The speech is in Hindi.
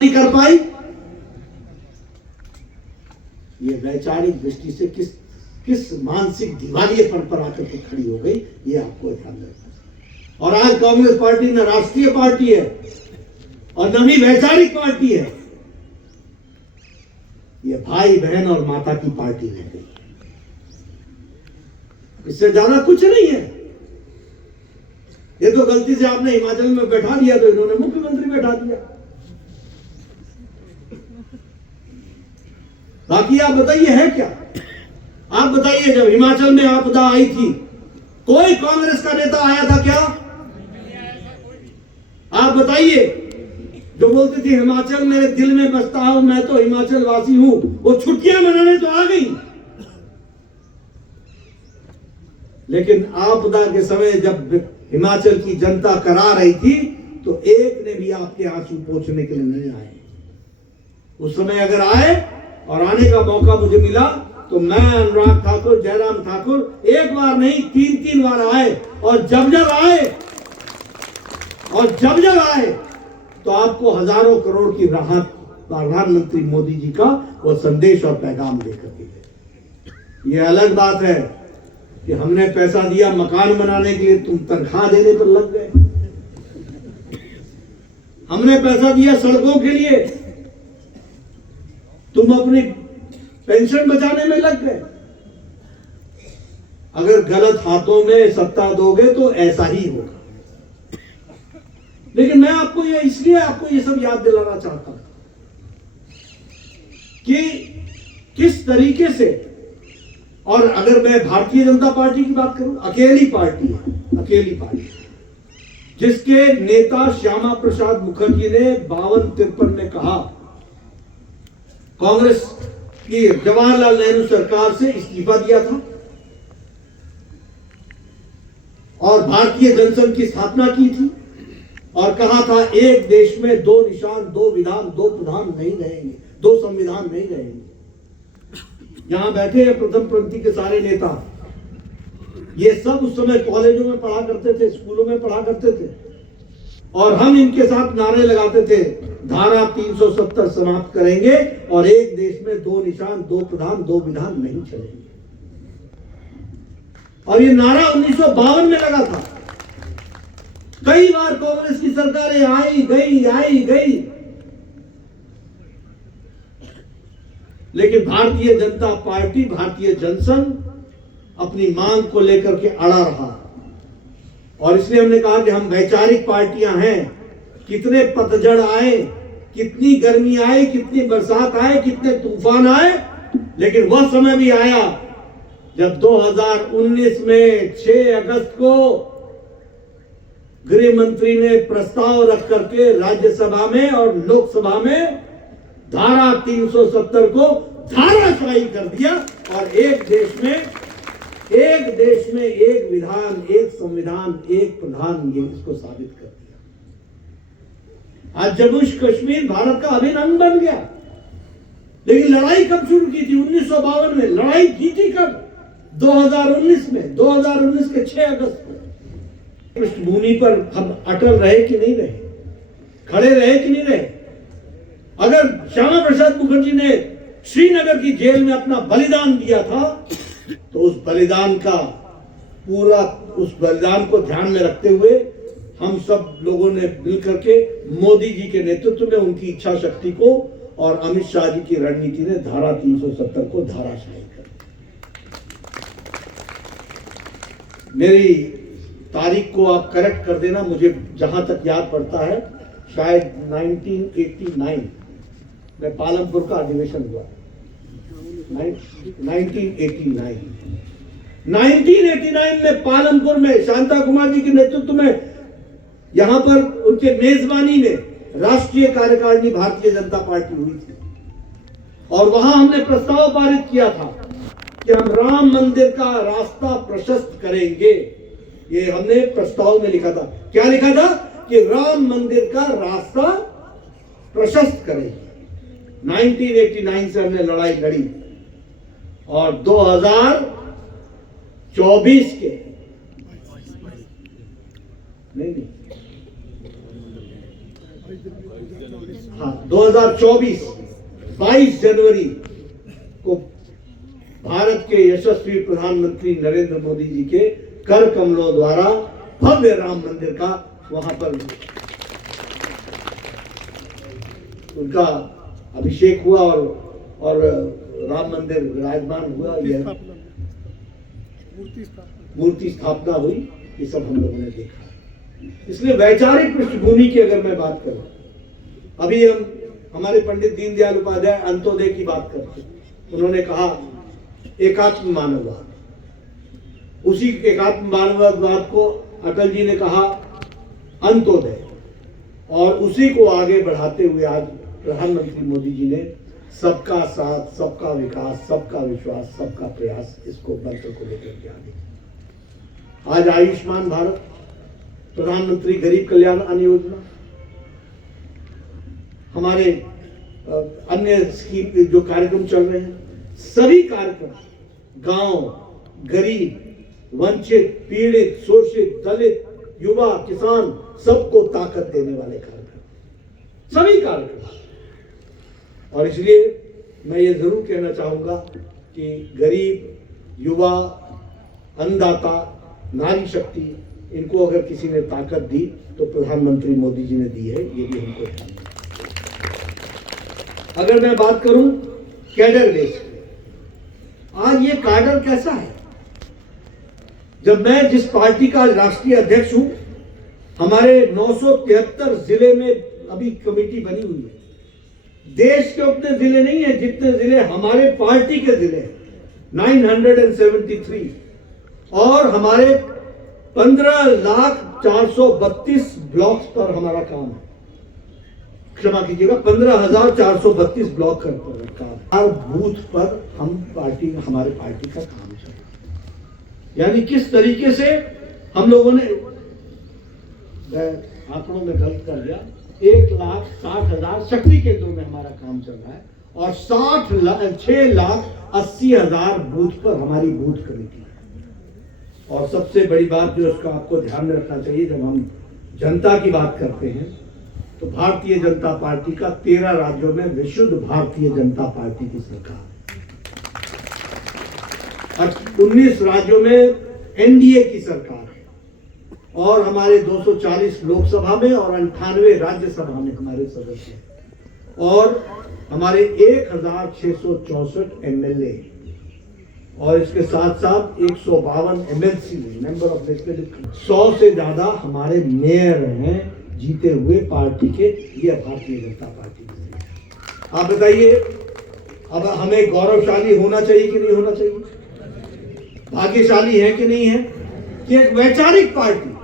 नहीं कर पाई। ये वैचारिक दृष्टि से किस मानसिक दिवालियेपन पर आकर के खड़ी हो गई, ये आपको ध्यान रखना। और आज कांग्रेस पार्टी न राष्ट्रीय पार्टी है और न ही वैचारिक पार्टी है, ये भाई बहन और माता की पार्टी रह गई। इससे ज्यादा कुछ नहीं है। ये तो गलती से आपने हिमाचल में बैठा दिया तो इन्होंने मुख्यमंत्री बैठा दिया। बाकी आप बताइए है क्या? आप बताइए, जब हिमाचल में आपदा आई थी कोई कांग्रेस का नेता आया था क्या? आप बताइए। जो बोलती थी हिमाचल मेरे दिल में बसता हूं, मैं तो हिमाचल वासी हूं, वो छुट्टियां मनाने तो आ गई। लेकिन आपदा के समय जब हिमाचल की जनता करा रही थी तो एक ने भी आपके आंसू पोंछने के लिए नहीं आए। उस समय अगर आए और आने का मौका मुझे मिला तो मैं, अनुराग ठाकुर, जयराम ठाकुर एक बार नहीं 3 बार आए। और जब आए तो आपको हजारों करोड़ की राहत प्रधानमंत्री मोदी जी का वो संदेश और पैगाम देकर के गए। ये अलग बात है कि हमने पैसा दिया मकान बनाने के लिए, तुम तनख्वाह देने पर लग गए। हमने पैसा दिया सड़कों के लिए, तुम अपनी पेंशन बचाने में लग गए। अगर गलत हाथों में सत्ता दोगे तो ऐसा ही होगा। लेकिन मैं आपको ये सब याद दिलाना चाहता हूं कि किस तरीके से, और अगर मैं भारतीय जनता पार्टी की बात करूं, अकेली पार्टी जिसके नेता श्यामा प्रसाद मुखर्जी ने 52-53 में कहा, कांग्रेस की जवाहरलाल नेहरू सरकार से इस्तीफा दिया था और भारतीय जनसंघ की स्थापना की थी और कहा था एक देश में 2 निशान, 2 विधान, 2 प्रधान नहीं रहेंगे, 2 संविधान नहीं रहेंगे। यहां बैठे हैं प्रथम पंक्ति के सारे नेता, ये सब उस समय कॉलेजों में पढ़ा करते थे, स्कूलों में पढ़ा करते थे और हम इनके साथ नारे लगाते थे, धारा 370 समाप्त करेंगे और एक देश में 2 निशान, 2 प्रधान, 2 विधान नहीं चलेंगे। और ये नारा 1952 में लगा था। कई बार कांग्रेस की सरकारें आई गई, लेकिन भारतीय जनता पार्टी, भारतीय जनसंघ अपनी मांग को लेकर के अड़ा रहा। और इसलिए हमने कहा कि हम वैचारिक पार्टियां हैं। कितने पतझड़ आए, कितनी गर्मी आए, कितनी बरसात आए, कितने तूफान आए, लेकिन वह समय भी आया जब 2019 में 6 अगस्त को गृह मंत्री ने प्रस्ताव रख करके राज्यसभा में और लोकसभा में धारा 370 को धाराशाही कर दिया और एक देश में एक विधान, एक संविधान, एक प्रधान, ये इसको साबित कर दिया। आज जम्मू कश्मीर भारत का अभिन्न अंग बन गया। लेकिन लड़ाई कब शुरू की थी? 1952 में। लड़ाई जीती कब? 2019 में, 2019 के 6 अगस्त को। पृष्ठभूमि पर हम अटल रहे कि नहीं रहे, खड़े रहे कि नहीं रहे? अगर श्यामा प्रसाद मुखर्जी ने श्रीनगर की जेल में अपना बलिदान दिया था तो उस बलिदान को ध्यान में रखते हुए हम सब लोगों ने मिलकर के मोदी जी के नेतृत्व में उनकी इच्छा शक्ति को और अमित शाह जी की रणनीति ने धारा 370 को धाराशाही कर दिया। मेरी तारीख को आप करेक्ट कर देना, मुझे जहां तक याद पड़ता है शायद 1989 में पालमपुर का अधिवेशन हुआ। 1989 में पालमपुर में शांता कुमार जी के नेतृत्व में, यहां पर उनके मेजबानी में राष्ट्रीय कार्यकारिणी भारतीय जनता पार्टी हुई थी और वहां हमने प्रस्ताव पारित किया था कि हम राम मंदिर का रास्ता प्रशस्त करेंगे। ये हमने प्रस्ताव में लिखा था। क्या लिखा था? कि राम मंदिर का रास्ता प्रशस्त करेंगे। 1989 से हमने लड़ाई लड़ी और 2024 के नहीं हाँ 2024 22 जनवरी को भारत के यशस्वी प्रधानमंत्री नरेंद्र मोदी जी के कर कमलों द्वारा भव्य राम मंदिर का वहां पर उनका अभिषेक हुआ और राम मंदिर विराजमान हुआ, यह मूर्ति स्थापना हुई, ये सब हम लोगों ने देखा। इसलिए वैचारिक पृष्ठभूमि की अगर मैं बात करूं, अभी हम हमारे पंडित दीनदयाल उपाध्याय अंत्योदय की बात करते हैं। उन्होंने कहा एकात्म मानववाद, उसी एकात्म मानववाद को अटल जी ने कहा अंत्योदय, और उसी को आगे बढ़ाते हुए आज प्रधानमंत्री मोदी जी ने सबका साथ, सबका विकास, सबका विश्वास, सबका प्रयास, इसको मंत्र को लेकर के आगे। आज आयुष्मान भारत, प्रधानमंत्री गरीब कल्याण अन्न योजना, हमारे अन्य स्कीम जो कार्यक्रम चल रहे हैं, सभी कार्यक्रम गांव, गरीब, वंचित, पीड़ित, शोषित, दलित, युवा, किसान, सबको ताकत देने वाले कार्यक्रम, सभी कार्यक्रम। और इसलिए मैं ये जरूर कहना चाहूंगा कि गरीब, युवा, अन्नदाता, नारी शक्ति, इनको अगर किसी ने ताकत दी तो प्रधानमंत्री मोदी जी ने दी है, ये भी हमको ध्यान रखना। अगर मैं बात करूं कैडर बेस की, आज ये कैडर कैसा है? जब मैं जिस पार्टी का राष्ट्रीय अध्यक्ष हूं, हमारे 973 जिले में अभी कमेटी बनी हुई है। देश के उतने जिले नहीं है जितने जिले हमारे पार्टी के जिले हैं, 973, और हमारे 15,432 ब्लॉक्स पर हमारा काम है। क्षमा कीजिएगा, 15,432 ब्लॉक पर काम। हर बूथ पर हम पार्टी, हमारे पार्टी का काम चल रहा है। यानी किस तरीके से हम लोगों ने, आंकड़ों में गलत कर दिया, 1,60,000 शक्ति केंद्रों में हमारा काम चल रहा है, और 6,80,000 बूथ पर हमारी बूथ कमेटी है। और सबसे बड़ी बात जो उसका आपको ध्यान में रखना चाहिए, जब हम जनता की बात करते हैं तो भारतीय जनता पार्टी का 13 राज्यों में विशुद्ध भारतीय जनता पार्टी की सरकार है, और 19 राज्यों में एनडीए की सरकार है, और हमारे 240 लोकसभा में और 98 राज्यसभा में हमारे सदस्य हैं, और हमारे 1,664 एमएलए, और इसके साथ साथ 152 एमएलसी मेंबर ऑफ लेजिस्लेटिव, 100 से ज्यादा हमारे मेयर हैं जीते हुए पार्टी के। ये भारतीय जनता पार्टी की। आप बताइए, अब हमें गौरवशाली होना चाहिए कि नहीं होना चाहिए? भाग्यशाली है कि नहीं है कि एक वैचारिक पार्टी